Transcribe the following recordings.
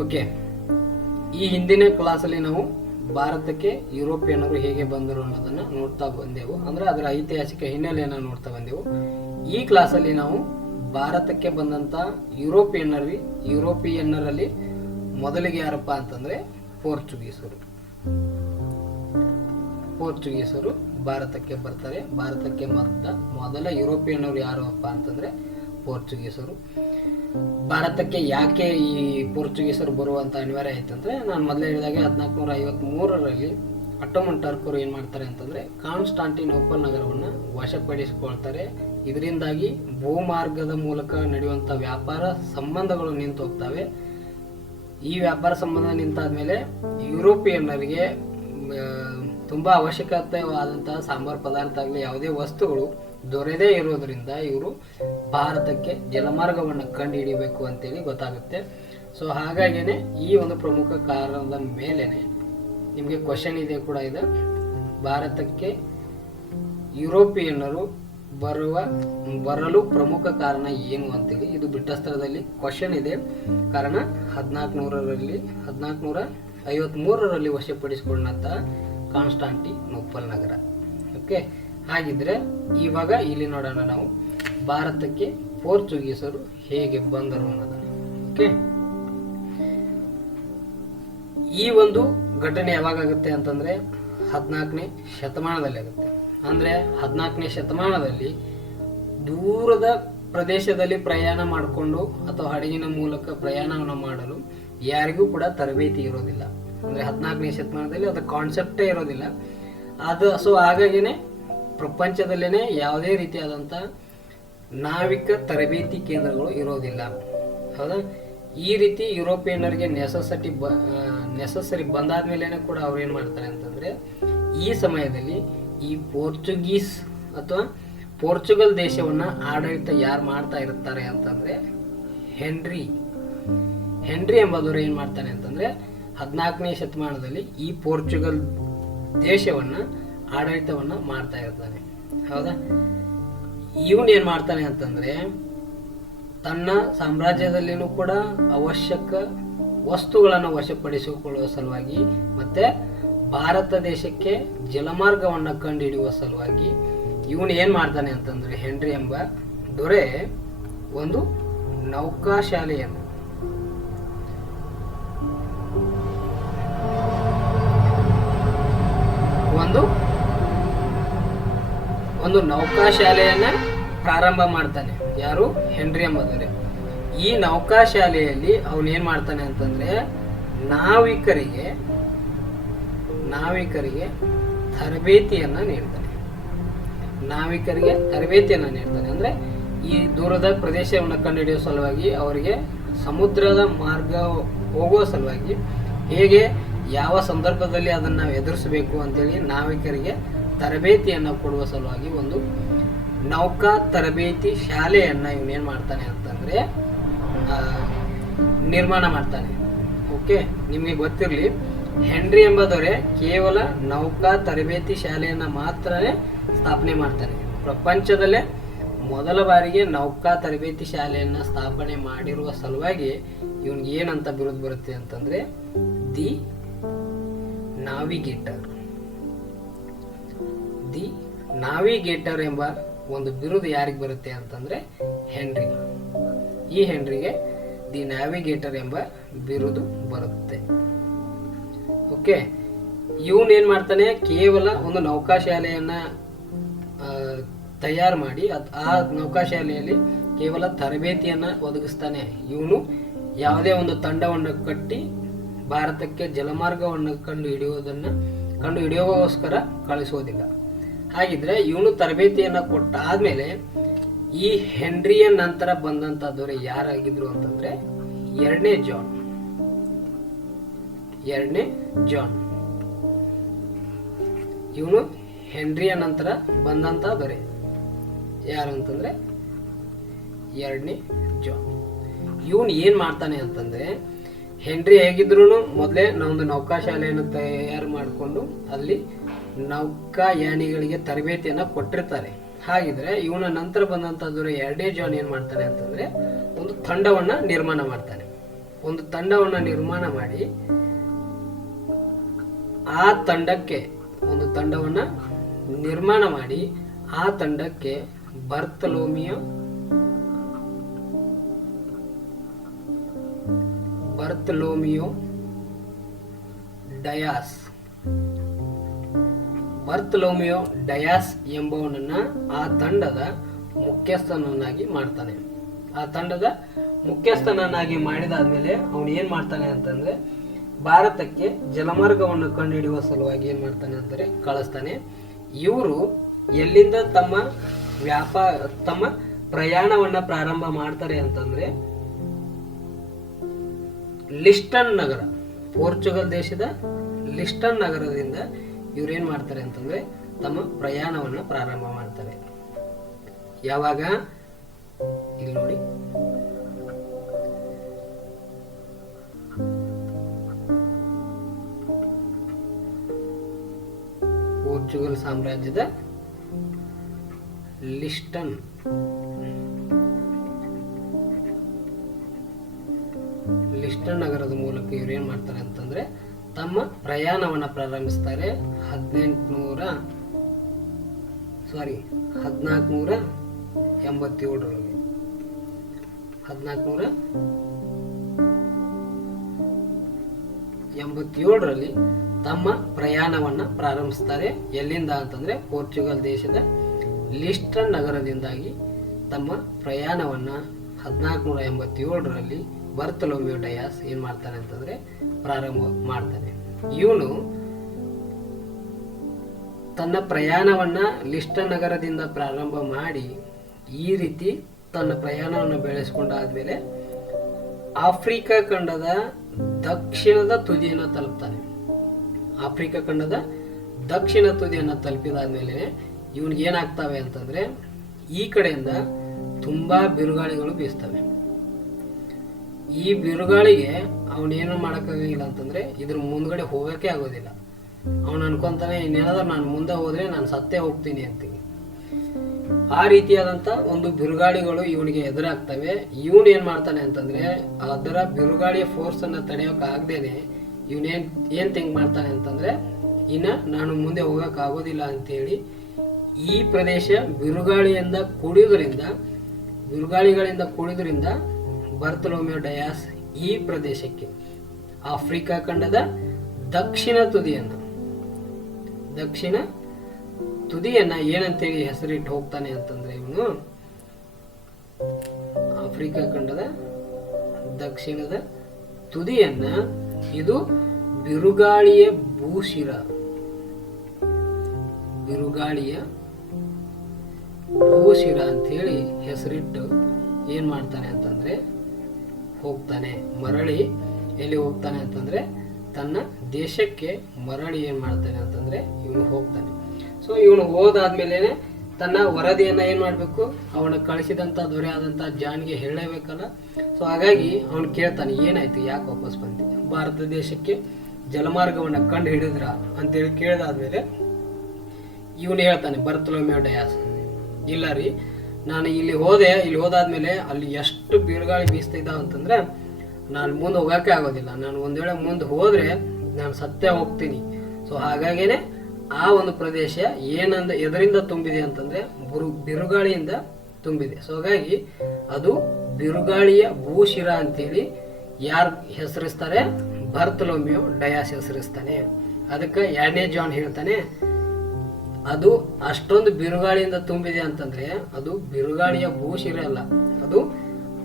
Okay, ಈ ಹಿಂದಿನ ಕ್ಲಾಸಲ್ಲಿ ನಾವು ಭಾರತಕ್ಕೆ ಯುರೋಪಿಯನ್ನರು ಹೇಗೆ ಬಂದರು ಅನ್ನೋದನ್ನ ನೋಡ್ತಾ ಬಂದೆವು. ಅಂದ್ರೆ ಅದರ ಐತಿಹಾಸಿಕ ಹಿನ್ನೆಲೆಯನ್ನು ನೋಡ್ತಾ ಬಂದೆವು. ಈ ಕ್ಲಾಸಲ್ಲಿ ನಾವು ಭಾರತಕ್ಕೆ ಬಂದಂತ ಯುರೋಪಿಯನ್ನರಲ್ಲಿ ಮೊದಲಿಗೆ ಯಾರಪ್ಪ ಅಂತಂದ್ರೆ ಪೋರ್ಚುಗೀಸರು ಭಾರತಕ್ಕೆ ಬರ್ತಾರೆ. ಭಾರತಕ್ಕೆ ಮೊದಲ ಯುರೋಪಿಯನ್ನರು ಯಾರಪ್ಪ ಅಂತಂದ್ರೆ ಪೋರ್ಚುಗೀಸರು. ಭಾರತಕ್ಕೆ ಯಾಕೆ ಈ ಪೋರ್ಚುಗೀಸರು ಬರುವಂತ ಅನಿವಾರ್ಯ ಆಯ್ತಂದ್ರೆ, ನಾನು ಮೊದಲೇ ಹೇಳಿದಾಗೆ 1453ರಲ್ಲಿ ಅಟೋಮನ್ ಟರ್ಕರು ಏನ್ ಮಾಡ್ತಾರೆ ಅಂತಂದ್ರೆ ಕಾನ್ಸ್ಟಾಂಟಿನೋಪಲ್ ನಗರವನ್ನ ವಶಪಡಿಸಿಕೊಳ್ತಾರೆ. ಇದರಿಂದಾಗಿ ಭೂಮಾರ್ಗದ ಮೂಲಕ ನಡೆಯುವಂತ ವ್ಯಾಪಾರ ಸಂಬಂಧಗಳು ನಿಂತು ಹೋಗ್ತವೆ. ಈ ವ್ಯಾಪಾರ ಸಂಬಂಧ ನಿಂತಾದ್ಮೇಲೆ ಯುರೋಪಿಯನ್ನರಿಗೆ ತುಂಬಾ ಅವಶ್ಯಕತೆವಾದಂತಹ ಸಾಂಬಾರ್ ಪದಾರ್ಥ ಆಗಲಿ ಯಾವುದೇ ವಸ್ತುಗಳು ದೊರೆಯದೇ ಇರೋದ್ರಿಂದ ಇವರು ಭಾರತಕ್ಕೆ ಜಲಮಾರ್ಗವನ್ನು ಕಂಡು ಹಿಡಿಬೇಕು ಅಂತೇಳಿ ಗೊತ್ತಾಗುತ್ತೆ. ಸೊ ಹಾಗಾಗಿನೇ ಈ ಒಂದು ಪ್ರಮುಖ ಕಾರಣದ ಮೇಲೆನೆ ನಿಮಗೆ ಕ್ವಶನ್ ಇದೆ ಕೂಡ ಇದೆ, ಭಾರತಕ್ಕೆ ಯುರೋಪಿಯನ್ನರು ಬರಲು ಪ್ರಮುಖ ಕಾರಣ ಏನು ಅಂತೇಳಿ. ಇದು ಬಿಟ್ಟಸ್ಥಳದಲ್ಲಿ ಕ್ವಶನ್ ಇದೆ. ಕಾರಣ 1453ರಲ್ಲಿ ವಶಪಡಿಸಿಕೊಂಡಂತಹ ಕಾನ್ಸ್ಟಾಂಟಿನೋಪಲ್ ನಗರ. ಓಕೆ, ಹಾಗಿದ್ರೆ ಇವಾಗ ಇಲ್ಲಿ ನೋಡೋಣ ನಾವು ಭಾರತಕ್ಕೆ ಪೋರ್ಚುಗೀಸರು ಹೇಗೆ ಬಂದರು ಅನ್ನೋದನ್ನ. ಓಕೆ, ಈ ಒಂದು ಘಟನೆ ಯಾವಾಗುತ್ತೆ ಅಂತಂದ್ರೆ 14ನೇ ಶತಮಾನದಲ್ಲಿ ಆಗುತ್ತೆ. ಅಂದ್ರೆ 14ನೇ ಶತಮಾನದಲ್ಲಿ ದೂರದ ಪ್ರದೇಶದಲ್ಲಿ ಪ್ರಯಾಣ ಮಾಡಿಕೊಂಡು ಅಥವಾ ಹಡಗಿನ ಮೂಲಕ ಪ್ರಯಾಣವನ್ನು ಮಾಡಲು ಯಾರಿಗೂ ಕೂಡ ತರಬೇತಿ ಇರೋದಿಲ್ಲ. ಅಂದ್ರೆ 14ನೇ ಶತಮಾನದಲ್ಲಿ ಅದು ಕಾನ್ಸೆಪ್ಟೇ ಇರೋದಿಲ್ಲ. ಸೊ ಹಾಗಾಗಿನೇ ಪ್ರಪಂಚದಲ್ಲೇನೆ ಯಾವುದೇ ರೀತಿಯಾದಂತ ನಾವಿಕ ತರಬೇತಿ ಕೇಂದ್ರಗಳು ಇರೋದಿಲ್ಲ. ಹೌದಾ? ಈ ರೀತಿ ಯುರೋಪಿಯನ್ನರಿಗೆ ನೆಸಸರಿ ಬಂದಾದ್ಮೇಲೆ ಕೂಡ ಅವ್ರು ಏನ್ ಮಾಡ್ತಾರೆ ಅಂತಂದ್ರೆ, ಈ ಸಮಯದಲ್ಲಿ ಈ ಪೋರ್ಚುಗೀಸ್ ಅಥವಾ ಪೋರ್ಚುಗಲ್ ದೇಶವನ್ನ ಆಡಳಿತ ಯಾರು ಮಾಡ್ತಾ ಇರ್ತಾರೆ ಅಂತಂದ್ರೆ ಹೆನ್ರಿ ಎಂಬುದವರು ಏನ್ ಮಾಡ್ತಾನೆ ಅಂತಂದ್ರೆ 14ನೇ ಶತಮಾನದಲ್ಲಿ ಈ ಪೋರ್ಚುಗಲ್ ದೇಶವನ್ನ ಆಡಳಿತವನ್ನ ಮಾಡ್ತಾ ಇರ್ತಾನೆ. ಹೌದಾ? ಇವನ್ ಏನ್ ಮಾಡ್ತಾನೆ ಅಂತಂದ್ರೆ, ತನ್ನ ಸಾಮ್ರಾಜ್ಯದಲ್ಲಿನೂ ಕೂಡ ಅವಶ್ಯಕ ವಸ್ತುಗಳನ್ನು ವಶಪಡಿಸಿಕೊಳ್ಳುವ ಸಲುವಾಗಿ ಮತ್ತೆ ಭಾರತ ದೇಶಕ್ಕೆ ಜಲಮಾರ್ಗವನ್ನ ಕಂಡುಹಿಡಿಯುವ ಸಲುವಾಗಿ ಇವನು ಏನ್ ಮಾಡ್ತಾನೆ ಅಂತಂದ್ರೆ, ಹೆನ್ರಿ ಎಂಬ ದೊರೆ ಒಂದು ನೌಕಾಶಾಲೆಯನ್ನು ಒಂದು ನೌಕಾಶಾಲೆಯನ್ನ ಪ್ರಾರಂಭ ಮಾಡ್ತಾನೆ. ಯಾರು? ಹೆನ್ರಿ ಎಂಬ ದೊರೆ. ಈ ನೌಕಾಶಾಲೆಯಲ್ಲಿ ಅವನು ಏನ್ ಮಾಡ್ತಾನೆ ಅಂತಂದ್ರೆ, ನಾವಿಕರಿಗೆ ತರಬೇತಿಯನ್ನ ನೀಡ್ತಾನೆ. ಅಂದ್ರೆ ಈ ದೂರದ ಪ್ರದೇಶವನ್ನು ಕಂಡುಹಿಡಿಯುವ ಸಲುವಾಗಿ ಅವರಿಗೆ ಸಮುದ್ರದ ಮಾರ್ಗ ಹೋಗುವ ಸಲುವಾಗಿ ಹೇಗೆ ಯಾವ ಸಂದರ್ಭದಲ್ಲಿ ಅದನ್ನ ನಾವು ಎದುರಿಸಬೇಕು ಅಂತೇಳಿ ನಾವಿಕರಿಗೆ ತರಬೇತಿಯನ್ನ ಕೊಡುವ ಸಲುವಾಗಿ ಒಂದು ನೌಕಾ ತರಬೇತಿ ಶಾಲೆಯನ್ನ ಇವನೇನ್ ಮಾಡ್ತಾನೆ ಅಂತಂದ್ರೆ ನಿರ್ಮಾಣ ಮಾಡ್ತಾನೆ. ಓಕೆ, ನಿಮ್ಗೆ ಗೊತ್ತಿರ್ಲಿ, ಹೆನ್ರಿ ಎಂಬುದವರೇ ಕೇವಲ ನೌಕಾ ತರಬೇತಿ ಶಾಲೆಯನ್ನ ಮಾತ್ರನೇ ಸ್ಥಾಪನೆ ಮಾಡ್ತಾನೆ. ಪ್ರಪಂಚದಲ್ಲೇ ಮೊದಲ ಬಾರಿಗೆ ನೌಕಾ ತರಬೇತಿ ಶಾಲೆಯನ್ನ ಸ್ಥಾಪನೆ ಮಾಡಿರುವ ಸಲುವಾಗಿ ಇವನ್ಗೆ ಏನಂತ ಬಿರುದು ಬರುತ್ತೆ ಅಂತಂದ್ರೆ ದಿ ನಾವಿಗೇಟರ್ ಎಂಬ ಒಂದು ಬಿರುದು ಯಾರಿಗೆ ಬರುತ್ತೆ ಅಂತಂದ್ರೆ ಹೆನ್ರಿ. ಈ ಹೆನ್ರಿಗೆ ದಿ ನ್ಯಾವಿಗೇಟರ್ ಎಂಬ ಬಿರುದು ಬರುತ್ತೆ. ಓಕೆ, ಇವನ್ ಏನ್ ಮಾಡ್ತಾನೆ, ಕೇವಲ ಒಂದು ನೌಕಾಶಾಲೆಯನ್ನ ತಯಾರು ಮಾಡಿ ಆ ನೌಕಾಶಾಲೆಯಲ್ಲಿ ಕೇವಲ ತರಬೇತಿಯನ್ನ ಒದಗಿಸ್ತಾನೆ. ಇವನು ಯಾವುದೇ ಒಂದು ತಂಡವನ್ನು ಕಟ್ಟಿ ಭಾರತಕ್ಕೆ ಜಲಮಾರ್ಗವನ್ನು ಕಂಡು ಹಿಡಿಯೋಗೋಸ್ಕರ ಕಳಿಸೋದಿಲ್ಲ. ಹಾಗಿದ್ರೆ ಇವನು ತರಬೇತಿಯನ್ನ ಕೊಟ್ಟಾದ್ಮೇಲೆ ಈ ಹೆನ್ರಿಯ ನಂತರ ಬಂದಂತ ದೊರೆ ಯಾರಾಗಿದ್ರು ಅಂತಂದ್ರೆ ಎರಡನೇ ಜಾನ್. ಇವನು ಹೆನ್ರಿಯ ನಂತರ ಬಂದಂತ ದೊರೆ ಯಾರು ಅಂತಂದ್ರೆ ಎರಡನೇ ಜಾನ್. ಇವನು ಏನ್ ಮಾಡ್ತಾನೆ ಅಂತಂದ್ರೆ, ಹೆನ್ರಿ ಹೇಗಿದ್ರು ಮೊದಲೇ ನಾವೊಂದು ನೌಕಾಶಾಲೆಯನ್ನು ತಯಾರು ಮಾಡಿಕೊಂಡು ಅಲ್ಲಿ ನೌಕಾಯಾನಿಗಳಿಗೆ ತರಬೇತಿಯನ್ನ ಕೊಟ್ಟಿರ್ತಾರೆ. ಹಾಗಿದ್ರೆ ಇವನ ನಂತರ ಬಂದಂತ ದೊರೆ ಎರಡನೇ ಜಾನ್ ಏನ್ ಮಾಡ್ತಾನೆ ಅಂತಂದ್ರೆ ಒಂದು ತಂಡವನ್ನ ನಿರ್ಮಾಣ ಮಾಡ್ತಾನೆ. ಒಂದು ತಂಡವನ್ನು ನಿರ್ಮಾಣ ಮಾಡಿ ಆ ತಂಡಕ್ಕೆ ಬರ್ತಲೋಮಿಯೋ ಡಯಾಸ್ ಎಂಬವನನ್ನ ಆ ತಂಡದ ಮುಖ್ಯಸ್ಥನನ್ನಾಗಿ ಮಾಡ್ತಾನೆ. ಆ ತಂಡದ ಮುಖ್ಯಸ್ಥನನ್ನಾಗಿ ಮಾಡಿದಾದ್ಮೇಲೆ ಅವನು ಏನ್ ಮಾಡ್ತಾನೆ ಅಂತಂದ್ರೆ ಭಾರತಕ್ಕೆ ಜಲಮಾರ್ಗವನ್ನು ಕಂಡುಹಿಡಿಯುವ ಸಲುವಾಗಿ ಏನ್ ಮಾಡ್ತಾನೆ ಅಂದರೆ ಕಳಿಸ್ತಾನೆ. ಇವರು ಎಲ್ಲಿಂದ ತಮ್ಮ ಪ್ರಯಾಣವನ್ನ ಪ್ರಾರಂಭ ಮಾಡ್ತಾರೆ ಅಂತಂದ್ರೆ ಲಿಸ್ಟನ್ ನಗರ, ಪೋರ್ಚುಗಲ್ ದೇಶದ ಲಿಸ್ಟನ್ ನಗರದಿಂದ ಇವ್ರೇನ್ ಮಾಡ್ತಾರೆ ಅಂತಂದ್ರೆ ತಮ್ಮ ಪ್ರಯಾಣವನ್ನ ಪ್ರಾರಂಭ ಮಾಡ್ತಾರೆ. ಯಾವಾಗ ಇಲ್ಲಿ ನೋಡಿ, ಪೋರ್ಚುಗಲ್ ಸಾಮ್ರಾಜ್ಯದ ಲಿಸ್ಟನ್ ನಗರದ ಮೂಲಕ ಇವ್ರು ಏನ್ ಮಾಡ್ತಾರೆ ಅಂತಂದ್ರೆ ತಮ್ಮ ಪ್ರಯಾಣವನ್ನ ಪ್ರಾರಂಭಿಸ್ತಾರೆ. 1487ರಲ್ಲಿ ತಮ್ಮ ಪ್ರಯಾಣವನ್ನ ಪ್ರಾರಂಭಿಸ್ತಾರೆ. ಎಲ್ಲಿಂದ ಅಂತಂದ್ರೆ ಪೋರ್ಚುಗಲ್ ದೇಶದ ಲಿಸ್ಟನ್ ನಗರದಿಂದಾಗಿ ತಮ್ಮ ಪ್ರಯಾಣವನ್ನ 1487ರಲ್ಲಿ ಬರ್ತಲೋಮಿಯೋ ಡಯಾಸ್ ಏನ್ ಮಾಡ್ತಾನೆ ಅಂತಂದ್ರೆ ಪ್ರಾರಂಭ ಮಾಡ್ತಾನೆ. ಇವನು ತನ್ನ ಪ್ರಯಾಣವನ್ನ ಲಿಸ್ಟನ್ ನಗರದಿಂದ ಪ್ರಾರಂಭ ಮಾಡಿ ಈ ರೀತಿ ತನ್ನ ಪ್ರಯಾಣವನ್ನು ಬೆಳೆಸ್ಕೊಂಡಾದ್ಮೇಲೆ ಆಫ್ರಿಕಾ ಖಂಡದ ದಕ್ಷಿಣದ ತುದಿಯನ್ನು ತಲುಪ್ತಾನೆ. ಆಫ್ರಿಕಾ ಖಂಡದ ದಕ್ಷಿಣ ತುದಿಯನ್ನು ತಲುಪಿದಾದ್ಮೇಲೆ ಇವನಿಗೆ ಏನಾಗ್ತವೆ ಅಂತಂದ್ರೆ ಈ ಕಡೆಯಿಂದ ತುಂಬಾ ಬಿರುಗಾಳಿಗಳು ಬೀಸ್ತವೆ. ಈ ಬಿರುಗಾಳಿಗೆ ಅವನೇನು ಮಾಡೋಕ್ಕಾಗಿಲ್ಲ ಅಂತಂದ್ರೆ ಇದ್ರ ಮುಂದ್ಗಡೆ ಹೋಗಕ್ಕೆ ಆಗೋದಿಲ್ಲ. ಅವನು ಅನ್ಕೊಂತಾನೆ ಇನ್ನೇನಾದ್ರೂ ನಾನು ಮುಂದೆ ಹೋದ್ರೆ ನಾನು ಸತ್ತೇ ಹೋಗ್ತೀನಿ ಅಂತೀನಿ. ಆ ರೀತಿಯಾದಂತ ಒಂದು ಬಿರುಗಾಳಿಗಳು ಇವನಿಗೆ ಎದುರಾಗ್ತವೆ. ಇವನು ಏನ್ ಮಾಡ್ತಾನೆ ಅಂತಂದ್ರೆ ಅದರ ಬಿರುಗಾಳಿಯ ಫೋರ್ಸ್ ಅನ್ನ ತಡೆಯೋಕೆ ಆಗದೇನೆ ಏನ್ ಥಿಂಕ್ ಮಾಡ್ತಾನೆ ಅಂತಂದ್ರೆ ಇನ್ನ ನಾನು ಮುಂದೆ ಹೋಗಕ್ ಆಗೋದಿಲ್ಲ ಅಂತೇಳಿ ಈ ಪ್ರದೇಶ ಬಿರುಗಾಳಿಗಳಿಂದ ಕೂಡಿದ್ರಿಂದ ಬರ್ತಲೋಮಿಯೋ ಡಯಾಸ್ ಈ ಪ್ರದೇಶಕ್ಕೆ ಆಫ್ರಿಕಾ ಖಂಡದ ದಕ್ಷಿಣ ತುದಿಯನ್ನ ಏನಂತೇಳಿ ಹೆಸರಿಟ್ಟು ಹೋಗ್ತಾನೆ ಅಂತಂದ್ರೆ ಇವನು ಆಫ್ರಿಕಾ ಖಂಡದ ದಕ್ಷಿಣದ ತುದಿಯನ್ನ ಇದು ಬಿರುಗಾಳಿಯ ಭೂಶಿರ ಅಂತೇಳಿ ಹೆಸರಿಟ್ಟು ಏನ್ ಮಾಡ್ತಾನೆ ಅಂತಂದ್ರೆ ಹೋಗ್ತಾನೆ. ಮರಳಿ ಎಲ್ಲಿ ಹೋಗ್ತಾನೆ ಅಂತಂದ್ರೆ ತನ್ನ ದೇಶಕ್ಕೆ ಮರಳಿ ಏನ್ ಮಾಡ್ತಾನೆ ಅಂತಂದ್ರೆ ಇವನು ಹೋಗ್ತಾನೆ. ಸೊ ಇವನು ಹೋದಾದ್ಮೇಲೆ ತನ್ನ ವರದಿಯನ್ನ ಏನ್ ಮಾಡ್ಬೇಕು, ಅವನ ಕಳಿಸಿದಂತ ದೊರೆ ಆದಂತ ಜಾನ್ಗೆ ಹೇಳಬೇಕಲ್ಲ. ಸೊ ಹಾಗಾಗಿ ಅವನು ಕೇಳ್ತಾನೆ ಏನಾಯ್ತು, ಯಾಕೆ ವಾಪಸ್ ಬಂದಿ, ಭಾರತ ದೇಶಕ್ಕೆ ಜಲಮಾರ್ಗವನ್ನ ಕಂಡು ಹಿಡಿದ್ರ ಅಂತೇಳಿ ಕೇಳಿದಾದ್ಮೇಲೆ ಇವನು ಹೇಳ್ತಾನೆ ಬರ್ತಲೋಮಿಯೋ ಡಯಾಸ್, ಇಲ್ಲ ರೀ ನಾನು ಇಲ್ಲಿ ಹೋದಾದ್ಮೇಲೆ ಅಲ್ಲಿ ಎಷ್ಟು ಬಿರುಗಾಳಿ ಬೀಸ್ತಾ ಇದ್ದಾವ ಅಂತಂದ್ರೆ ನಾನು ಮುಂದೆ ಹೋಗಕ್ಕೆ ಆಗೋದಿಲ್ಲ. ನಾನು ಒಂದ್ ವೇಳೆ ಮುಂದೆ ಹೋದ್ರೆ ನಾನು ಸತ್ಯ ಹೋಗ್ತೀನಿ. ಸೊ ಹಾಗಾಗೇನೆ ಆ ಒಂದು ಪ್ರದೇಶ ಎದರಿಂದ ತುಂಬಿದೆ ಅಂತಂದ್ರೆ ಬಿರುಗಾಳಿಯಿಂದ ತುಂಬಿದೆ. ಸೊ ಹಾಗಾಗಿ ಅದು ಬಿರುಗಾಳಿಯ ಭೂಶಿರ ಅಂತೇಳಿ ಯಾರು ಹೆಸರಿಸ್ತಾರೆ, ಬರ್ತಲೋಮಿಯೋ ಡಯಾಸ್ ಹೆಸರಿಸ್ತಾನೆ. ಅದಕ್ಕೆ 2ನೇ ಜಾನ್ ಹೇಳ್ತಾನೆ ಅದು ಅಷ್ಟೊಂದು ಬಿರುಗಾಳಿಯಿಂದ ತುಂಬಿದೆ ಅಂತಂದ್ರೆ ಅದು ಬಿರುಗಾಳಿಯ ಭೂಶಿರ ಅಲ್ಲ,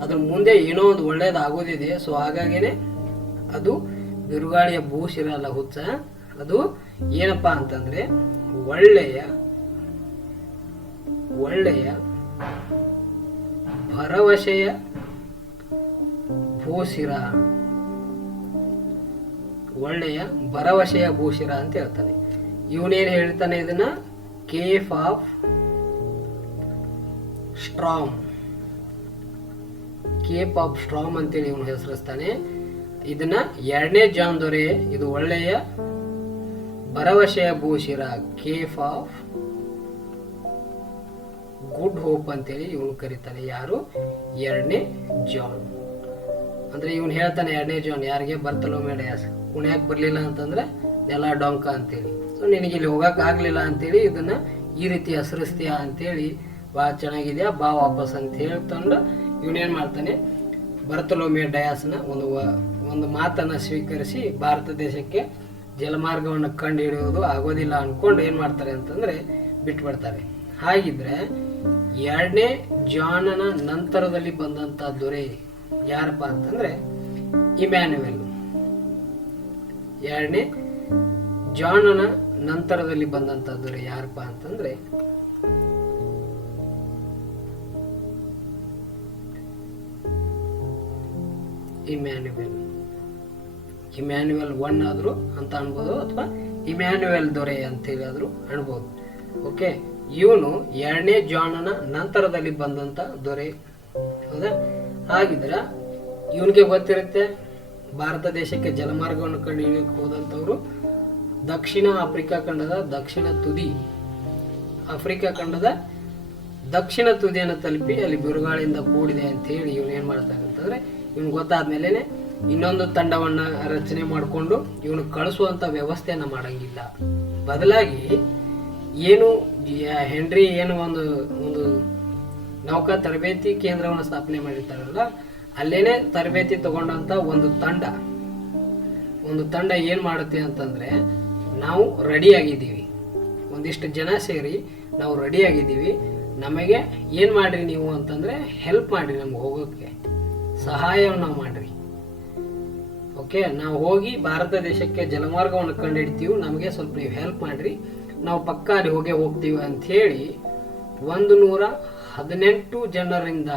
ಅದ್ರ ಮುಂದೆ ಏನೋ ಒಂದು ಒಳ್ಳೇದಾಗೋದಿದೆ. ಸೊ ಹಾಗಾಗಿನೇ ಅದು ಬಿರುಗಾಳಿಯ ಭೂಶಿರ ಅಲ್ಲ ಹುಚ್ಚ, ಅದು ಏನಪ್ಪಾ ಅಂತಂದ್ರೆ ಒಳ್ಳೆಯ ಭರವಸೆಯ ಭೂಶಿರ, ಒಳ್ಳೆಯ ಭರವಸೆಯ ಭೂಶಿರ ಅಂತ ಹೇಳ್ತಾನೆ. ಇವನೇನ್ ಹೇಳ್ತಾನೆ, ಇದನ್ನ ಕೇಫ್ ಆಫ್ ಸ್ಟ್ರಾಮ್ ಅಂತೇಳಿ ಇವನು ಹೆಸರಿಸ್ತಾನೆ. ಇದನ್ನ 2ನೇ ಜಾನ್ ದೊರೆ ಇದು ಒಳ್ಳೆಯ ಭರವಸೆಯ ಭೂಶಿರ, ಕೇಫ್ ಆಫ್ ಗುಡ್ ಹೋಪ್ ಅಂತೇಳಿ ಇವನು ಕರೀತಾನೆ. ಯಾರು? 2ನೇ ಜಾನ್. ಅಂದ್ರೆ ಇವನು ಹೇಳ್ತಾನೆ ಎರಡನೇ ಜಾನ್ ಯಾರಿಗೆ, ಬರ್ತಲೋಮೆ ಡಯಾಸ್, ಕುಣಿಯಕ್ಕೆ ಬರಲಿಲ್ಲ ಅಂತಂದ್ರೆ ನೆಲ ಡೊಂಕ ಅಂತೇಳಿ. ಸೊ ನಿನಗೆ ಇಲ್ಲಿ ಹೋಗಕ್ಕೆ ಆಗಲಿಲ್ಲ ಅಂತೇಳಿ ಇದನ್ನ ಈ ರೀತಿ ಹೆಸರಿಸ್ತೀಯ ಅಂತೇಳಿ, ಭಾಳ ಚೆನ್ನಾಗಿದೆಯಾ ಬಾ ವಾಪಸ್ ಅಂತ ಹೇಳ್ಕೊಂಡು ಇವನೇನು ಮಾಡ್ತಾನೆ, ಬರ್ತಲೋಮೆ ಡಯಾಸ್ನ ಒಂದು ಮಾತನ್ನು ಸ್ವೀಕರಿಸಿ ಭಾರತ ದೇಶಕ್ಕೆ ಜಲಮಾರ್ಗವನ್ನು ಕಂಡು ಹಿಡಿಯೋದು ಆಗೋದಿಲ್ಲ ಅನ್ಕೊಂಡು ಏನು ಮಾಡ್ತಾರೆ ಅಂತಂದರೆ ಬಿಟ್ಬಿಡ್ತಾರೆ. ಹಾಗಿದ್ರೆ ಎರಡನೇ ಜಾನನ ನಂತರದಲ್ಲಿ ಬಂದಂಥ ದೊರೆ ಯಾರಪ್ಪ ಅಂತಂದರೆ ಇಮ್ಯಾನ್ಯುವೆಲ್. ಎರಡನೇ ಜಾನನ ನಂತರದಲ್ಲಿ ಬಂದಂಥ ದೊರೆ ಯಾರಪ್ಪ ಅಂತಂದರೆ ಇಮ್ಯಾನ್ಯುವೆಲ್. ಇಮ್ಯಾನ್ಯುವೆಲ್ 1 ಆದರೂ ಅಂತ ಅನ್ಬೋದು, ಅಥವಾ ಇಮ್ಯಾನ್ಯುವೆಲ್ ದೊರೆ ಅಂತೇಳಿ ಆದರೂ ಅನ್ಬೋದು. ಓಕೆ, ಇವನು ಎರಡನೇ ಜಾನನ ನಂತರದಲ್ಲಿ ಬಂದಂಥ ದೊರೆ. ಹೌದಾ? ಹಾಗಿದ್ರೆ ಇವನಿಗೆ ಗೊತ್ತಿರುತ್ತೆ ಭಾರತ ದೇಶಕ್ಕೆ ಜಲಮಾರ್ಗವನ್ನು ಕಂಡು ಹಿಡಿಯಕ್ಕೆ ಹೋದಂಥವ್ರು ದಕ್ಷಿಣ ಆಫ್ರಿಕಾ ಖಂಡದ ದಕ್ಷಿಣ ತುದಿ, ಆಫ್ರಿಕಾ ಖಂಡದ ದಕ್ಷಿಣ ತುದಿಯನ್ನು ತಲುಪಿ ಅಲ್ಲಿ ಬಿರುಗಾಳಿಯಿಂದ ಕೂಡಿದೆ ಅಂತ ಹೇಳಿ ಇವನು ಏನು ಮಾಡ್ತಾನೆ ಅಂತಂದ್ರೆ, ಇವನು ಗೊತ್ತಾದ್ಮೇಲೆ ಇನ್ನೊಂದು ತಂಡವನ್ನ ರಚನೆ ಮಾಡಿಕೊಂಡು ಇವನು ಕಳಿಸುವಂತ ವ್ಯವಸ್ಥೆಯನ್ನ ಮಾಡಂಗಿಲ್ಲ. ಬದಲಾಗಿ ಏನು ಹೆನ್ರಿ ಏನು ಒಂದು ನೌಕಾ ತರಬೇತಿ ಕೇಂದ್ರವನ್ನು ಸ್ಥಾಪನೆ ಮಾಡಿರ್ತಾರಲ್ಲ, ಅಲ್ಲೇನೆ ತರಬೇತಿ ತಗೊಂಡಂತ ಒಂದು ತಂಡ ಏನ್ ಮಾಡುತ್ತೆ ಅಂತಂದ್ರೆ, ನಾವು ರೆಡಿ ಆಗಿದ್ದೀವಿ, ಒಂದಿಷ್ಟು ಜನ ಸೇರಿ ನಾವು ರೆಡಿ ಆಗಿದ್ದೀವಿ, ನಮಗೆ ಏನ್ ಮಾಡ್ರಿ ನೀವು ಅಂತಂದ್ರೆ ಹೆಲ್ಪ್ ಮಾಡ್ರಿ, ನಮ್ಗೆ ಹೋಗೋಕ್ಕೆ ಸಹಾಯವನ್ನು ನಾವು ಮಾಡ್ರಿ. ಓಕೆ, ನಾವು ಹೋಗಿ ಭಾರತ ದೇಶಕ್ಕೆ ಜಲಮಾರ್ಗವನ್ನು ಕಂಡುಹಿಡ್ತೀವಿ, ನಮಗೆ ಸ್ವಲ್ಪ ನೀವು ಹೆಲ್ಪ್ ಮಾಡ್ರಿ, ನಾವು ಪಕ್ಕ ಅಲ್ಲಿ ಹೋಗ್ತೀವಿ ಅಂತ ಹೇಳಿ 118 ಜನರಿಂದ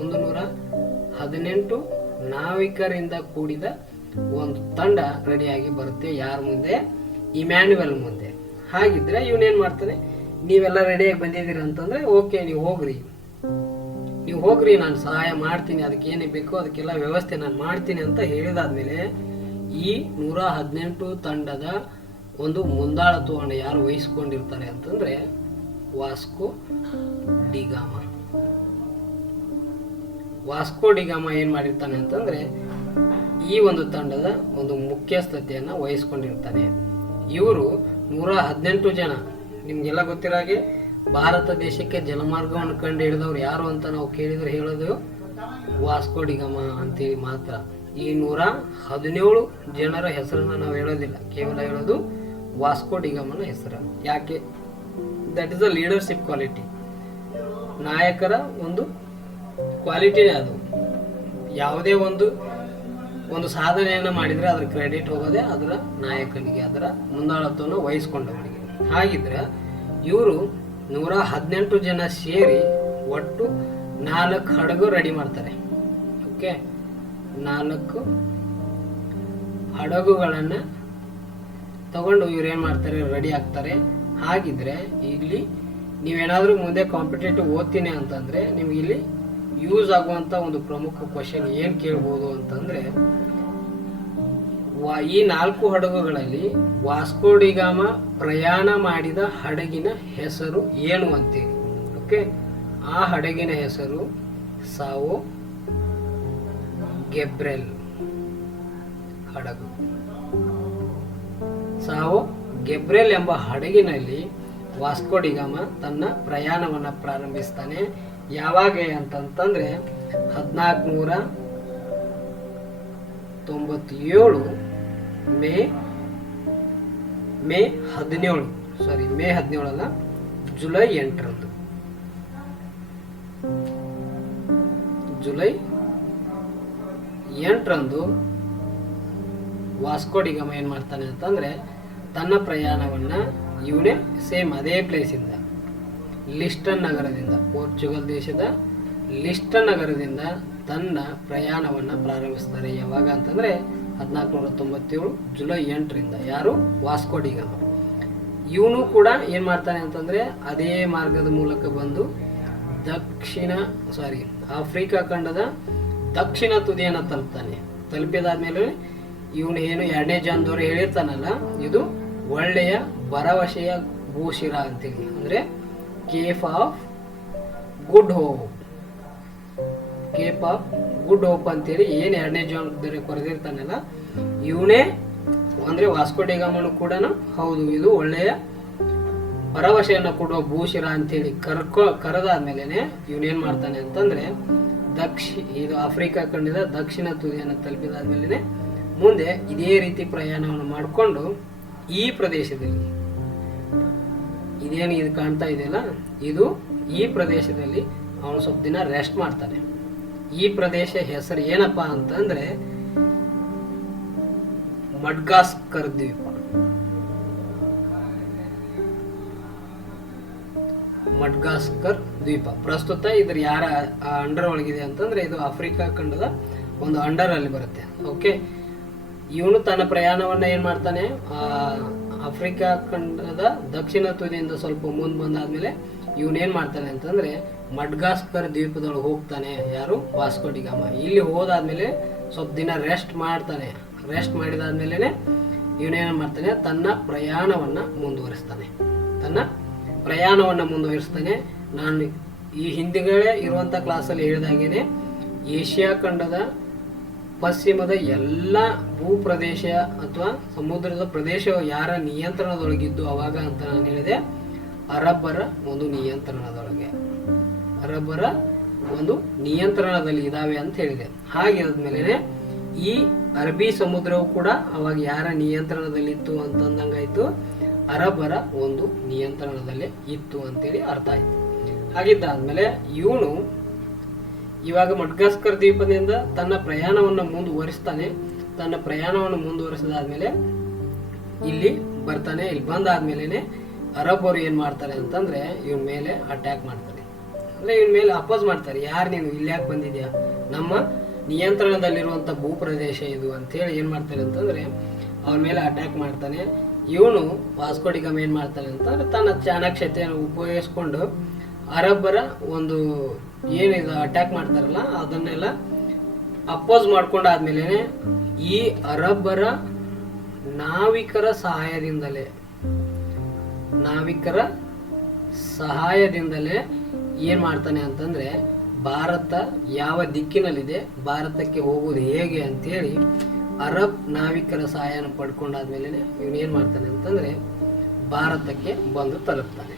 118 ನಾವಿಕರಿಂದ ಕೂಡಿದ ಒಂದು ತಂಡ ರೆಡಿಯಾಗಿ ಬರುತ್ತೆ. ಯಾರ ಮುಂದೆ? ಇಮ್ಯಾನ್ಯುವೆಲ್ ಮುಂದೆ. ಹಾಗಿದ್ರೆ ಇವನೇನ್ ಮಾಡ್ತಾನೆ, ನೀವೆಲ್ಲ ರೆಡಿಯಾಗಿ ಬಂದಿದ್ದೀರಿ ಅಂತಂದ್ರೆ ಓಕೆ, ನೀವು ಹೋಗ್ರಿ, ನಾನು ಸಹಾಯ ಮಾಡ್ತೀನಿ, ಅದಕ್ಕೆ ಏನೇ ಬೇಕೋ ಅದಕ್ಕೆಲ್ಲ ವ್ಯವಸ್ಥೆ ನಾನು ಮಾಡ್ತೀನಿ ಅಂತ ಹೇಳಿದಾದ್ಮೇಲೆ ಈ 118 ತಂಡದ ಒಂದು ಮುಂದಾಳತ್ವವನ್ನು ಯಾರು ವಹಿಸ್ಕೊಂಡಿರ್ತಾರೆ ಅಂತಂದ್ರೆ ವಾಸ್ಕೋ ಡಿಗಾಮ ಏನ್ ಮಾಡಿರ್ತಾನೆ ಅಂತಂದ್ರೆ ಈ ಒಂದು ತಂಡದ ಒಂದು ಮುಖ್ಯಸ್ಥತೆಯನ್ನ ವಹಿಸ್ಕೊಂಡಿರ್ತಾನೆ. ಇವರು 118 ಜನ. ನಿಮ್ಗೆಲ್ಲ ಗೊತ್ತಿರೋ ಹಾಗೆ ಭಾರತ ದೇಶಕ್ಕೆ ಜಲಮಾರ್ಗವನ್ನು ಕಂಡು ಹಿಡಿದವ್ರು ಯಾರು ಅಂತ ನಾವು ಕೇಳಿದ್ರೆ ಹೇಳೋದು ವಾಸ್ಕೋ ಡಿಗಾಮ ಅಂತೇಳಿ ಮಾತ್ರ. ಈ 117 ಜನರ ಹೆಸರನ್ನ ನಾವು ಹೇಳೋದಿಲ್ಲ, ಕೇವಲ ಹೇಳೋದು ವಾಸ್ಕೋ ಡಿಗಾಮನ ಹೆಸರು. ಯಾಕೆ? That is a leadership quality. ನಾಯಕರ ಒಂದು ಕ್ವಾಲಿಟಿನೇ ಅದು. ಯಾವುದೇ ಒಂದು ಸಾಧನೆಯನ್ನು ಮಾಡಿದರೆ ಅದರ ಕ್ರೆಡಿಟ್ ಹೋಗೋದೇ ಅದರ ನಾಯಕನಿಗೆ, ಅದರ ಮುಂದಾಳತ್ವವನ್ನು ವಹಿಸ್ಕೊಂಡವನಿಗೆ. ಹಾಗಿದ್ರೆ ಇವರು 118 ಜನ ಸೇರಿ ಒಟ್ಟು 4 ಹಡಗು ರೆಡಿ ಮಾಡ್ತಾರೆ. ಓಕೆ, 4 ಹಡಗುಗಳನ್ನು ತಗೊಂಡು ಇವ್ರು ಏನು ಮಾಡ್ತಾರೆ, ರೆಡಿ ಆಗ್ತಾರೆ. ಹಾಗಿದ್ರೆ ಇಲ್ಲಿ ನೀವೇನಾದರೂ ಮುಂದೆ ಕಾಂಪಿಟೇಟಿವ್ ಓದ್ತೀನಿ ಅಂತಂದ್ರೆ ನಿಮ್ಗೆ ಇಲ್ಲಿ ಯೂಸ್ ಆಗುವಂತ ಒಂದು ಪ್ರಮುಖ ಕ್ವಶನ್ ಏನ್ ಕೇಳ್ಬೋದು ಅಂತಂದ್ರೆ, ಈ 4 ಹಡಗುಗಳಲ್ಲಿ ವಾಸ್ಕೋ ಡಿಗಾಮ ಪ್ರಯಾಣ ಮಾಡಿದ ಹಡಗಿನ ಹೆಸರು ಏನು ಅಂತೇಳಿ. ಓಕೆ, ಆ ಹಡಗಿನ ಹೆಸರು ಸಾವೋ ಗೆಬ್ರೆಲ್ ಹಡಗು. ಸಾವೋ ಗೆಬ್ರೆಲ್ ಎಂಬ ಹಡಗಿನಲ್ಲಿ ವಾಸ್ಕೋ ಡಿಗಾಮ ತನ್ನ ಪ್ರಯಾಣವನ್ನ ಪ್ರಾರಂಭಿಸ್ತಾನೆ. ಯಾವಾಗ ಅಂತಂತಂದ್ರೆ 1497 ಮೇ 17 ಅಲ್ಲ, ಜುಲೈ 8ರಂದು. ಜುಲೈ 8ರಂದು ವಾಸ್ಕೋ ಡಿಗಾಮ ಏನ್ ಮಾಡ್ತಾನೆ ಅಂತಂದ್ರೆ ತನ್ನ ಪ್ರಯಾಣವನ್ನ ಇವನೇ ಸೇಮ್ ಅದೇ ಪ್ಲೇಸಿಂದ ಲಿಸ್ಟನ್ ನಗರದಿಂದ, ಪೋರ್ಚುಗಲ್ ದೇಶದ ಲಿಸ್ಟನ್ ನಗರದಿಂದ ತನ್ನ ಪ್ರಯಾಣವನ್ನ ಪ್ರಾರಂಭಿಸ್ತಾರೆ. ಯಾವಾಗ ಅಂತಂದ್ರೆ 1497 ಜುಲೈ 8ರಿಂದ. ಯಾರು? ವಾಸ್ಕೋ ಡಿಗಾಮ. ಇವನು ಕೂಡ ಏನ್ ಮಾಡ್ತಾನೆ ಅಂತಂದ್ರೆ ಅದೇ ಮಾರ್ಗದ ಮೂಲಕ ಬಂದು ಆಫ್ರಿಕಾ ಖಂಡದ ದಕ್ಷಿಣ ತುದಿಯನ್ನ ತಲುಪ್ತಾನೆ. ತಲುಪಿದಾದ್ಮೇಲೆ ಇವನು ಏನು 2ನೇ ಜಾನ್ ದೊರೆ ಹೇಳಿರ್ತಾನಲ್ಲ, ಇದು ಒಳ್ಳೆಯ ಭರವಸೆಯ ಭೂಶಿರ ಅಂತೇಳಿ, ಅಂದ್ರೆ Cape of good good hope ಅಂತೇಳಿ ಏನು ಎರಡನೇ ಜವಾಬ್ದಾರಿ ಕೊರೆದಿರ್ತಾನಲ್ಲ ಇವನೇ ಅಂದ್ರೆ ವಾಸ್ಕೋ ಡಿ ಗಾಮನು ಕೂಡ ಹೌದು ಇದು ಒಳ್ಳೆಯ ಭರವಸೆಯನ್ನು ಕೊಡುವ ಭೂಶಿರ ಅಂತೇಳಿ ಕರೆದಾದ್ಮೇಲೆ ಇವನೇನ್ ಮಾಡ್ತಾನೆ ಅಂತಂದ್ರೆ ಇದು ಆಫ್ರಿಕಾ ಖಂಡದ ದಕ್ಷಿಣ ತುದಿಯನ್ನು ತಲುಪಿದಾದ್ಮೇಲೆ ಮುಂದೆ ಇದೇ ರೀತಿ ಪ್ರಯಾಣವನ್ನು ಮಾಡಿಕೊಂಡು ಈ ಪ್ರದೇಶದಲ್ಲಿ ಇದೇನು ಇದು ಕಾಣ್ತಾ ಇದೆಯಲ್ಲ ಇದು ಈ ಪ್ರದೇಶದಲ್ಲಿ ಅವನು ಸ್ವಲ್ಪ ದಿನ ರೆಸ್ಟ್ ಮಾಡ್ತಾನೆ. ಈ ಪ್ರದೇಶ ಹೆಸರು ಏನಪ್ಪಾ ಅಂತಂದ್ರೆ ಮಡ್ಗಾಸ್ಕರ್ ದ್ವೀಪ. ಮಡ್ಗಾಸ್ಕರ್ ದ್ವೀಪ ಪ್ರಸ್ತುತ ಇದ್ರ ಯಾರ ಅಂಡರ್ ಒಳಗಿದೆ ಅಂತಂದ್ರೆ ಇದು ಆಫ್ರಿಕಾ ಖಂಡದ ಒಂದು ಅಂಡರ್ ಅಲ್ಲಿ ಬರುತ್ತೆ. ಓಕೆ, ಇವನು ತನ್ನ ಪ್ರಯಾಣವನ್ನ ಏನ್ ಮಾಡ್ತಾನೆ, ಆಫ್ರಿಕಾ ಖಂಡದ ದಕ್ಷಿಣ ತುದಿಯಿಂದ ಸ್ವಲ್ಪ ಮುಂದೆ ಬಂದಾದ್ಮೇಲೆ ಇವನೇನ್ ಮಾಡ್ತಾನೆ ಅಂತಂದ್ರೆ ಮಡ್ಗಾಸ್ಕರ್ ದ್ವೀಪದೊಳಗೆ ಹೋಗ್ತಾನೆ. ಯಾರು? ವಾಸ್ಕೋ ಡಿ ಗಾಮ. ಇಲ್ಲಿ ಹೋದಾದ್ಮೇಲೆ ಸ್ವಲ್ಪ ದಿನ ರೆಸ್ಟ್ ಮಾಡ್ತಾನೆ. ರೆಸ್ಟ್ ಮಾಡಿದಾದ್ಮೇಲೆ ಇವನೇನ್ ಮಾಡ್ತಾನೆ, ತನ್ನ ಪ್ರಯಾಣವನ್ನ ಮುಂದುವರಿಸ್ತಾನೆ. ನಾನು ಈ ಹಿಂದಿಗಳೇ ಇರುವಂತ ಕ್ಲಾಸಲ್ಲಿ ಹೇಳಿದಾಗೇನೆ ಏಷ್ಯಾ ಖಂಡದ ಪಶ್ಚಿಮದ ಎಲ್ಲ ಭೂಪ್ರದೇಶ ಅಥವಾ ಸಮುದ್ರದ ಪ್ರದೇಶ ಯಾರ ನಿಯಂತ್ರಣದೊಳಗಿದ್ದು ಅವಾಗ ಅಂತ ನಾನು ಹೇಳಿದೆ ಅರಬ್ಬರ ಒಂದು ನಿಯಂತ್ರಣದಲ್ಲಿ ಇದಾವೆ ಅಂತ ಹೇಳಿದೆ. ಹಾಗಿದ್ಮೇಲೆ ಈ ಅರಬ್ಬಿ ಸಮುದ್ರವು ಕೂಡ ಅವಾಗ ಯಾರ ನಿಯಂತ್ರಣದಲ್ಲಿತ್ತು ಅಂತಂದಂಗಾಯ್ತು, ಅರಬ್ಬರ ಒಂದು ನಿಯಂತ್ರಣದಲ್ಲೇ ಇತ್ತು ಅಂತೇಳಿ ಅರ್ಥ ಆಯ್ತು. ಹಾಗಿದ್ದಾದ್ಮೇಲೆ ಇವನು ಇವಾಗ ಮಡ್ಗಾಸ್ಕರ್ ದ್ವೀಪದಿಂದ ತನ್ನ ಪ್ರಯಾಣವನ್ನು ಮುಂದುವರಿಸ್ತಾನೆ. ತನ್ನ ಪ್ರಯಾಣವನ್ನು ಮುಂದುವರಿಸಿದಾದ್ಮೇಲೆ ಇಲ್ಲಿ ಬರ್ತಾನೆ. ಇಲ್ಲಿ ಬಂದಾದ್ಮೇಲೆ ಅರಬ್ಬರು ಏನ್ ಮಾಡ್ತಾರೆ ಅಂತಂದ್ರೆ ಇವನ್ ಮೇಲೆ ಅಟ್ಯಾಕ್ ಮಾಡ್ತಾರೆ. ಅಂದ್ರೆ ಇವನ್ ಮೇಲೆ ಅಪೋಸ್ ಮಾಡ್ತಾರೆ. ಯಾರು ನೀನು ಇಲ್ಲಿ ಯಾಕೆ ಬಂದಿದ್ಯಾ, ನಮ್ಮ ನಿಯಂತ್ರಣದಲ್ಲಿರುವಂತ ಭೂಪ್ರದೇಶ ಇದು ಅಂತೇಳಿ ಏನ್ ಮಾಡ್ತಾರೆ ಅಂತಂದ್ರೆ ಅವನ ಮೇಲೆ ಅಟ್ಯಾಕ್ ಮಾಡ್ತಾನೆ. ಇವನು ವಾಸ್ಕೋ ಡಿ ಗಾಮ ಏನ್ ಮಾಡ್ತಾನೆ ಅಂತಂದ್ರೆ ತನ್ನ ಚಾಣಾಕ್ಷತೆಯನ್ನು ಉಪಯೋಗಿಸ್ಕೊಂಡು ಅರಬ್ಬರ ಒಂದು ಏನಿದೆ ಅಟ್ಯಾಕ್ ಮಾಡ್ತಾರಲ್ಲ ಅದನ್ನೆಲ್ಲ ಅಪೋಸ್ ಮಾಡ್ಕೊಂಡಾದ್ಮೇಲೆ ಈ ಅರಬ್ಬರ ನಾವಿಕರ ಸಹಾಯದಿಂದಲೇ ಏನ್ ಮಾಡ್ತಾನೆ ಅಂತಂದ್ರೆ ಭಾರತ ಯಾವ ದಿಕ್ಕಿನಲ್ಲಿದೆ, ಭಾರತಕ್ಕೆ ಹೋಗುವುದು ಹೇಗೆ ಅಂತೇಳಿ ಅರಬ್ ನಾವಿಕರ ಸಹಾಯನ ಪಡ್ಕೊಂಡಾದ್ಮೇಲೆ ಇವನೇನ್ ಮಾಡ್ತಾನೆ ಅಂತಂದ್ರೆ ಭಾರತಕ್ಕೆ ಬಂದು ತಲುಪ್ತಾನೆ.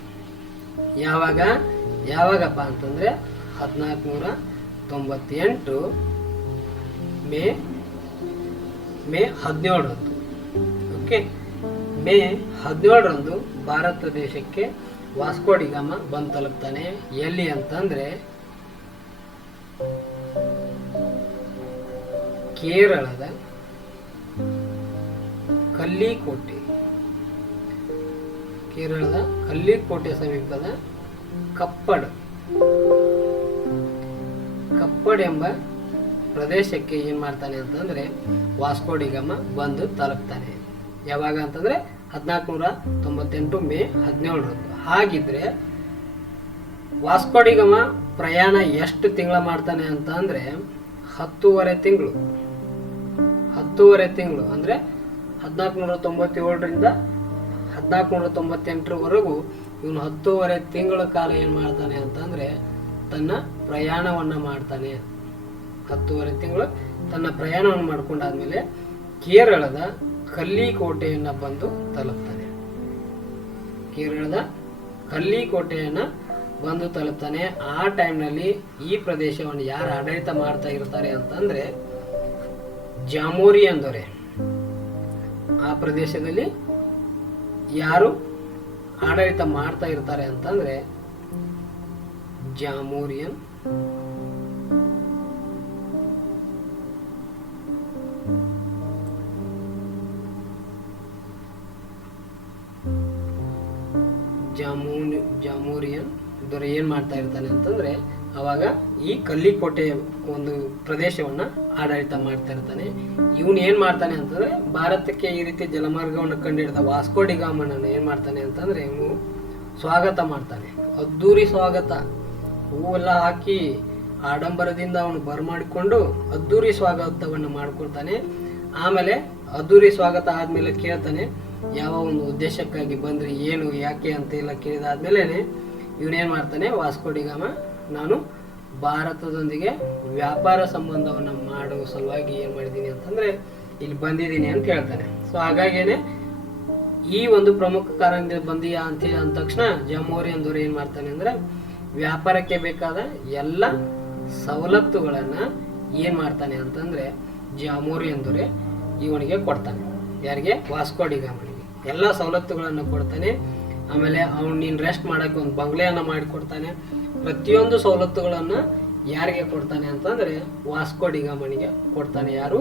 ಯಾವಾಗಪ್ಪ ಅಂತಂದ್ರೆ 1498 ಮೇ 17ರಂದು. ಓಕೆ, ಮೇ 17ರಂದು ಭಾರತ ದೇಶಕ್ಕೆ ವಾಸ್ಕೋ ಡಿ ಗಾಮ ಬಂದು ತಲುಪ್ತಾನೆ. ಎಲ್ಲಿ ಅಂತಂದ್ರೆ ಕೇರಳದ ಕಲ್ಲಿಕೋಟೆ ಸಮೀಪದ ಕಪ್ಪಡ್ ಎಂಬ ಪ್ರದೇಶಕ್ಕೆ ಏನ್ ಮಾಡ್ತಾನೆ ಅಂತಂದ್ರೆ ವಾಸ್ಕೋ ಡಿ ಗಾಮ ಬಂದು ತಲುಪ್ತಾನೆ. ಯಾವಾಗ ಅಂತಂದ್ರೆ 1498 ಮೇ 17ರಂದು. ಹಾಗಿದ್ರೆ ವಾಸ್ಕೋ ಡಿ ಗಾಮ ಪ್ರಯಾಣ ಎಷ್ಟು ತಿಂಗಳ ಮಾಡ್ತಾನೆ ಅಂತ ಅಂದ್ರೆ 10.5 ತಿಂಗಳು ಅಂದ್ರೆ 1497ರಿಂದ 1498ರವರೆಗೂ ಇವನು 10.5 ತಿಂಗಳ ಕಾಲ ಏನ್ ಮಾಡ್ತಾನೆ ಅಂತಂದ್ರೆ ತನ್ನ ಪ್ರಯಾಣವನ್ನ ಮಾಡ್ತಾನೆ. 10.5 ತಿಂಗಳು ತನ್ನ ಪ್ರಯಾಣವನ್ನು ಮಾಡ್ಕೊಂಡಾದ್ಮೇಲೆ ಕೇರಳದ ಕಲ್ಲಿಕೋಟೆಯನ್ನ ಬಂದು ತಲುಪ್ತಾನೆ. ಆ ಟೈಮ್ನಲ್ಲಿ ಈ ಪ್ರದೇಶವನ್ನು ಯಾರು ಆಡಳಿತ ಮಾಡ್ತಾ ಇರ್ತಾರೆ ಅಂತಂದ್ರೆ ಜಾಮೋರಿಯನ್ ದೊರೆ. ಆ ಪ್ರದೇಶದಲ್ಲಿ ಯಾರು ಆಡಳಿತ ಮಾಡ್ತಾ ಇರ್ತಾರೆ ಅಂತಂದ್ರೆ ಜಾಮೋರಿಯನ್ ದೊರೆ ಏನ್ ಮಾಡ್ತಾ ಇರ್ತಾನೆ ಅಂತಂದ್ರೆ ಅವಾಗ ಈ ಕಲ್ಲಿಕೋಟೆಯ ಒಂದು ಪ್ರದೇಶವನ್ನ ಆಡಳಿತ ಮಾಡ್ತಾ ಇರ್ತಾನೆ. ಇವನ್ ಏನ್ ಮಾಡ್ತಾನೆ ಅಂತಂದ್ರೆ ಭಾರತಕ್ಕೆ ಈ ರೀತಿ ಜಲಮಾರ್ಗವನ್ನು ಕಂಡಿಡಿದ ವಾಸ್ಕೋ ಡಿ ಗಾಮನನ್ನು ಏನ್ ಮಾಡ್ತಾನೆ ಅಂತಂದ್ರೆ ಇವನು ಸ್ವಾಗತ ಮಾಡ್ತಾನೆ. ಅದ್ದೂರಿ ಸ್ವಾಗತ, ಹೂವೆಲ್ಲ ಹಾಕಿ ಆಡಂಬರದಿಂದ ಅವನು ಬರಮಾಡಿಕೊಂಡು ಅದ್ದೂರಿ ಸ್ವಾಗತವನ್ನು ಮಾಡ್ಕೊಳ್ತಾನೆ. ಆಮೇಲೆ ಅದ್ದೂರಿ ಸ್ವಾಗತ ಆದ್ಮೇಲೆ ಕೇಳ್ತಾನೆ ಯಾವ ಒಂದು ಉದ್ದೇಶಕ್ಕಾಗಿ ಬಂದ್ರಿ, ಏನು ಯಾಕೆ ಅಂತ ಎಲ್ಲ ಕೇಳಿದಾದ್ಮೇಲೆ ಇವನೇನ್ ಮಾಡ್ತಾನೆ, ವಾಸ್ಕೋ ಡಿ ಗಾಮ ನಾನು ಭಾರತದೊಂದಿಗೆ ವ್ಯಾಪಾರ ಸಂಬಂಧವನ್ನು ಮಾಡುವ ಸಲುವಾಗಿ ಏನು ಮಾಡಿದ್ದೀನಿ ಅಂತಂದರೆ ಇಲ್ಲಿ ಬಂದಿದ್ದೀನಿ ಅಂತ ಹೇಳ್ತಾನೆ. ಸೊ ಹಾಗಾಗೇನೆ ಈ ಒಂದು ಪ್ರಮುಖ ಕಾರಣದಿಂದ ಬಂದೀಯಾ ಅಂತೇಳಿ ಅಂದ ತಕ್ಷಣ ಜಾಮೋರಿಯನ್ ದೊರೆ ಏನು ಮಾಡ್ತಾನೆ ಅಂದರೆ ವ್ಯಾಪಾರಕ್ಕೆ ಬೇಕಾದ ಎಲ್ಲ ಸವಲತ್ತುಗಳನ್ನು ಏನು ಮಾಡ್ತಾನೆ ಅಂತಂದರೆ ಜಾಮೋರಿಯನ್ ದೊರೆ ಇವನಿಗೆ ಕೊಡ್ತಾನೆ. ಯಾರಿಗೆ? ವಾಸ್ಕೋ ಡಿ ಗಾಮನಿಗೆ ಎಲ್ಲ ಸವಲತ್ತುಗಳನ್ನು ಕೊಡ್ತಾನೆ. ಆಮೇಲೆ ಅವ್ನು ನೀನು ರೆಸ್ಟ್ ಮಾಡೋಕ್ಕೆ ಒಂದು ಬಂಗ್ಲೆಯನ್ನು ಮಾಡಿಕೊಡ್ತಾನೆ. ಪ್ರತಿಯೊಂದು ಸವಲತ್ತುಗಳನ್ನು ಯಾರಿಗೆ ಕೊಡ್ತಾನೆ ಅಂತಂದರೆ ವಾಸ್ಕೋ ಡಿ ಗಾಮನಿಗೆ ಕೊಡ್ತಾನೆ. ಯಾರು?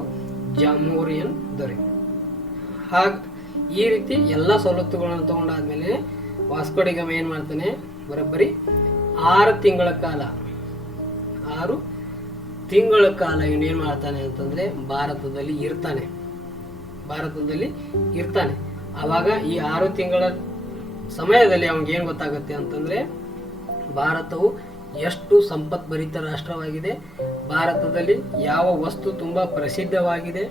ಜಾಮೋರಿಯನ್ ದೊರೆ. ಈ ರೀತಿ ಎಲ್ಲ ಸವಲತ್ತುಗಳನ್ನು ತಗೊಂಡಾದ್ಮೇಲೆ ವಾಸ್ಕೋ ಡಿ ಗಾಮ ಏನು ಮಾಡ್ತಾನೆ? ಬರೋಬ್ಬರಿ 6 ತಿಂಗಳ ಕಾಲ ಇವನೇನು ಮಾಡ್ತಾನೆ ಅಂತಂದರೆ ಭಾರತದಲ್ಲಿ ಇರ್ತಾನೆ. ಆವಾಗ ಈ 6 ತಿಂಗಳ ಸಮಯದಲ್ಲಿ ಅವನಿಗೇನು ಗೊತ್ತಾಗುತ್ತೆ ಅಂತಂದರೆ ಭಾರತವು ಎಷ್ಟು ಸಂಪತ್ಭರಿತ ರಾಷ್ಟ್ರವಾಗಿದೆ, ಭಾರತದಲ್ಲಿ ಯಾವ ವಸ್ತು ತುಂಬ ಪ್ರಸಿದ್ಧವಾಗಿದೆ,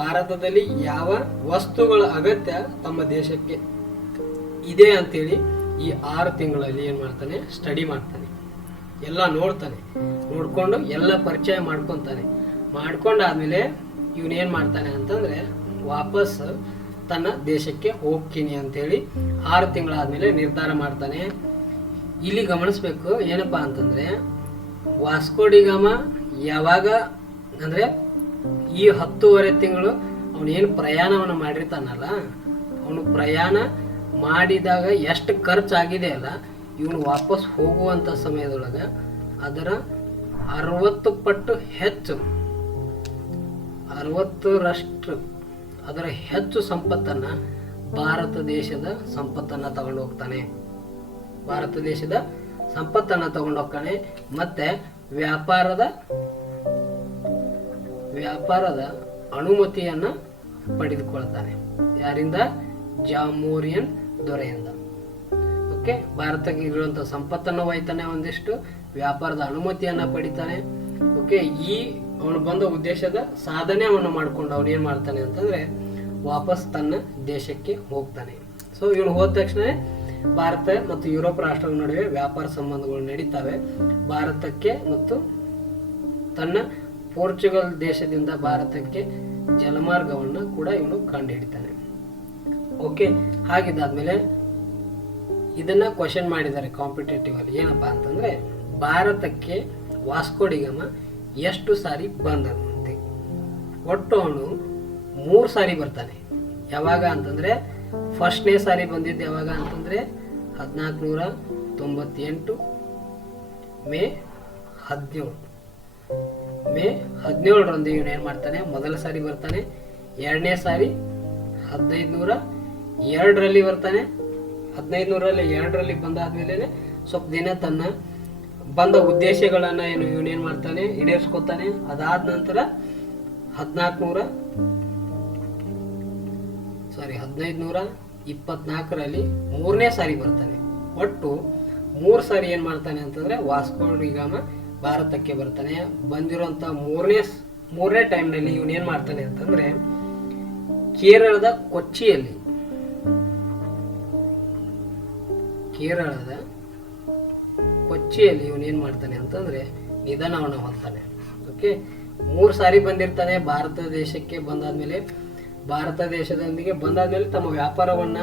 ಭಾರತದಲ್ಲಿ ಯಾವ ವಸ್ತುಗಳ ಅಗತ್ಯ ತಮ್ಮ ದೇಶಕ್ಕೆ ಇದೆ ಅಂತೇಳಿ ಈ 6 ತಿಂಗಳಲ್ಲಿ ಏನು ಮಾಡ್ತಾನೆ? ಸ್ಟಡಿ ಮಾಡ್ತಾನೆ. ಎಲ್ಲ ನೋಡ್ಕೊಂಡು ಎಲ್ಲ ಪರಿಚಯ ಮಾಡ್ಕೊಂಡಾದ್ಮೇಲೆ ಇವನೇನು ಮಾಡ್ತಾನೆ ಅಂತಂದರೆ ವಾಪಸ್ ತನ್ನ ದೇಶಕ್ಕೆ ಹೋಗ್ತೀನಿ ಅಂತೇಳಿ 6 ತಿಂಗಳಾದ್ಮೇಲೆ ನಿರ್ಧಾರ ಮಾಡ್ತಾನೆ. ಇಲ್ಲಿ ಗಮನಿಸ್ಬೇಕು ಏನಪ್ಪಾ ಅಂತಂದರೆ ವಾಸ್ಕೋ ಡಿ ಗಾಮ ಯಾವಾಗ ಅಂದರೆ ಈ 10.5 ತಿಂಗಳು ಅವನೇನು ಪ್ರಯಾಣವನ್ನು ಮಾಡಿರ್ತಾನಲ್ಲ, ಅವನು ಪ್ರಯಾಣ ಮಾಡಿದಾಗ ಎಷ್ಟು ಖರ್ಚಾಗಿದೆ ಅಲ್ಲ, ಇವನು ವಾಪಸ್ ಹೋಗುವಂಥ ಸಮಯದೊಳಗೆ ಅದರ 60 ಪಟ್ಟು ಹೆಚ್ಚು, 60ರಷ್ಟು ಅದರ ಹೆಚ್ಚು ಸಂಪತ್ತನ್ನು ಭಾರತ ದೇಶದ ಸಂಪತ್ತನ್ನು ತಗೊಂಡು ಹೋಗ್ತಾನೆ. ಮತ್ತೆ ವ್ಯಾಪಾರದ ಅನುಮತಿಯನ್ನು ಪಡೆದುಕೊಳ್ತಾನೆ. ಯಾರಿಂದ? ಜಾಮೋರಿಯನ್ ದೊರೆಯಿಂದ. ಓಕೆ, ಭಾರತಕ್ಕೆ ಇರುವಂಥ ಸಂಪತ್ತನ್ನು ಒಯ್ತಾನೆ, ಒಂದಿಷ್ಟು ವ್ಯಾಪಾರದ ಅನುಮತಿಯನ್ನು ಪಡಿತಾನೆ. ಓಕೆ, ಈ ಅವನು ಬಂದ ಉದ್ದೇಶದ ಸಾಧನೆ ಅವನು ಮಾಡ್ಕೊಂಡು ಅವನು ಏನು ಮಾಡ್ತಾನೆ ಅಂತಂದರೆ ವಾಪಸ್ ತನ್ನ ದೇಶಕ್ಕೆ ಹೋಗ್ತಾನೆ. ಸೊ ಇವನು ಹೋದ ತಕ್ಷಣ ಭಾರತ ಮತ್ತು ಯುರೋಪ್ ರಾಷ್ಟ್ರಗಳ ನಡುವೆ ವ್ಯಾಪಾರ ಸಂಬಂಧಗಳು ನಡೀತವೆ. ಭಾರತಕ್ಕೆ ಮತ್ತು ತನ್ನ ಪೋರ್ಚುಗಲ್ ದೇಶದಿಂದ ಭಾರತಕ್ಕೆ ಜಲಮಾರ್ಗವನ್ನು ಕೂಡ ಇವನು ಕಂಡುಹಿಡಿತಾನೆ. ಓಕೆ, ಹಾಗಿದ್ದಾದ್ಮೇಲೆ ಇದನ್ನ ಕ್ವಶನ್ ಮಾಡಿದ್ದಾರೆ ಕಾಂಪಿಟೇಟಿವ್ ಅಲ್ಲಿ. ಏನಪ್ಪಾ ಅಂತಂದ್ರೆ ಭಾರತಕ್ಕೆ ವಾಸ್ಕೋ ಡಿ ಗಾಮ ಎಷ್ಟು ಸಾರಿ ಬಂದಂತೆ? ಒಟ್ಟು ಅವನು 3 ಸಾರಿ ಬರ್ತಾನೆ. ಯಾವಾಗ ಅಂತಂದ್ರೆ ಫಸ್ಟ್ನೇ ಸಾರಿ ಬಂದಿದ್ದು ಯಾವಾಗ ಅಂತಂದ್ರೆ 1498 ಮೇ 17ರಂದು ಇವನು ಏನು ಮಾಡ್ತಾನೆ? ಮೊದಲ ಸಾರಿ ಬರ್ತಾನೆ. 2ನೇ ಸಾರಿ 1502ರಲ್ಲಿ ಬರ್ತಾನೆ. 1502ರಲ್ಲಿ ಬಂದಾದ್ಮೇಲೆ ಸ್ವಲ್ಪ ದಿನ ತನ್ನ ಬಂದ ಉದ್ದೇಶಗಳನ್ನ ಇವನೇನು ಮಾಡ್ತಾನೆ? ಈಡೇರಿಸ್ಕೊತಾನೆ. ಅದಾದ ನಂತರ 1524ರಲ್ಲಿ 3ನೇ ಸಾರಿ ಬರ್ತಾನೆ. ಒಟ್ಟು 3 ಸಾರಿ ಏನು ಮಾಡ್ತಾನೆ ಅಂತಂದ್ರೆ ವಾಸ್ಕೋ ಡಿ ಗಾಮ ಭಾರತಕ್ಕೆ ಬರ್ತಾನೆ. ಬಂದಿರುವಂತ ಮೂರನೇ ಟೈಮ್ನಲ್ಲಿ ಇವನೇನು ಮಾಡ್ತಾನೆ ಅಂತಂದ್ರೆ ಕೇರಳದ ಕೊಚ್ಚಿಯಲ್ಲಿ ಇವನೇನು ಮಾಡ್ತಾನೆ ಅಂತಂದ್ರೆ ನಿಧನವನ್ನು ಹೊಂದ್ತಾನೆ. ಓಕೆ, 3 ಸಾರಿ ಬಂದಿರ್ತಾನೆ. ಭಾರತ ದೇಶಕ್ಕೆ ಬಂದಾದ್ಮೇಲೆ ಭಾರತ ದೇಶದೊಂದಿಗೆ ಬಂದಾದ್ಮೇಲೆ ತಮ್ಮ ವ್ಯಾಪಾರವನ್ನ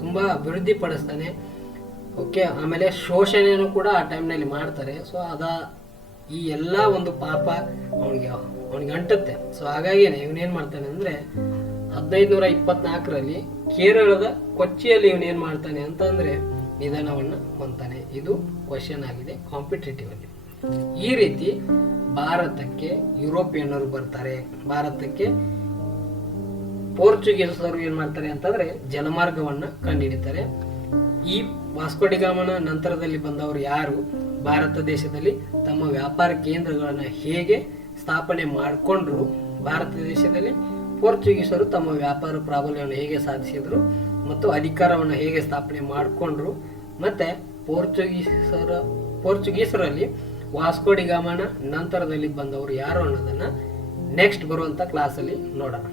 ತುಂಬಾ ಅಭಿವೃದ್ಧಿ ಪಡಿಸ್ತಾನೆ. ಓಕೆ, ಆಮೇಲೆ ಶೋಷಣೆಯನ್ನು ಕೂಡ ಆ ಟೈಮ್ನಲ್ಲಿ ಮಾಡ್ತಾರೆ. ಸೊ ಈ ಎಲ್ಲ ಒಂದು ಪಾಪ ಅವನಿಗೆ ಅಂಟುತ್ತೆ. ಸೊ ಹಾಗಾಗಿನೇ ಇವನೇನು ಮಾಡ್ತಾನೆ ಅಂದರೆ 1524ರಲ್ಲಿ ಕೇರಳದ ಕೊಚ್ಚಿಯಲ್ಲಿ ಇವನೇನು ಮಾಡ್ತಾನೆ ಅಂತಂದರೆ ನಿಧನವನ್ನು ಹೊಂತಾನೆ. ಇದು ಕ್ವಶನ್ ಆಗಿದೆ ಕಾಂಪಿಟೇಟಿವ್ ಅಲ್ಲಿ. ಈ ರೀತಿ ಭಾರತಕ್ಕೆ ಯುರೋಪಿಯನ್ನರು ಬರ್ತಾರೆ, ಭಾರತಕ್ಕೆ ಪೋರ್ಚುಗೀಸರು ಏನು ಮಾಡ್ತಾರೆ ಅಂತಂದರೆ ಜಲಮಾರ್ಗವನ್ನು ಕಂಡುಹಿಡಿತಾರೆ. ಈ ವಾಸ್ಕೋ ಡಿ ಗಾಮನ ನಂತರದಲ್ಲಿ ಬಂದವರು ಯಾರು ಭಾರತ ದೇಶದಲ್ಲಿ ತಮ್ಮ ವ್ಯಾಪಾರ ಕೇಂದ್ರಗಳನ್ನು ಹೇಗೆ ಸ್ಥಾಪನೆ ಮಾಡಿಕೊಂಡ್ರು, ಭಾರತ ದೇಶದಲ್ಲಿ ಪೋರ್ಚುಗೀಸರು ತಮ್ಮ ವ್ಯಾಪಾರ ಪ್ರಾಬಲ್ಯವನ್ನು ಹೇಗೆ ಸಾಧಿಸಿದ್ರು ಮತ್ತು ಅಧಿಕಾರವನ್ನು ಹೇಗೆ ಸ್ಥಾಪನೆ ಮಾಡಿಕೊಂಡ್ರು, ಮತ್ತೆ ಪೋರ್ಚುಗೀಸರಲ್ಲಿ ವಾಸ್ಕೋ ಡಿ ಗಾಮನ ನಂತರದಲ್ಲಿ ಬಂದವರು ಯಾರು ಅನ್ನೋದನ್ನ ನೆಕ್ಸ್ಟ್ ಬರುವಂತ ಕ್ಲಾಸಲ್ಲಿ ನೋಡೋಣ.